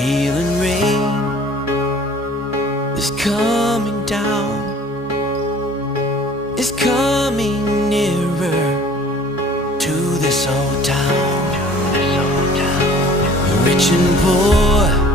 healing rain is coming down, is coming nearer to this old town. Rich and poor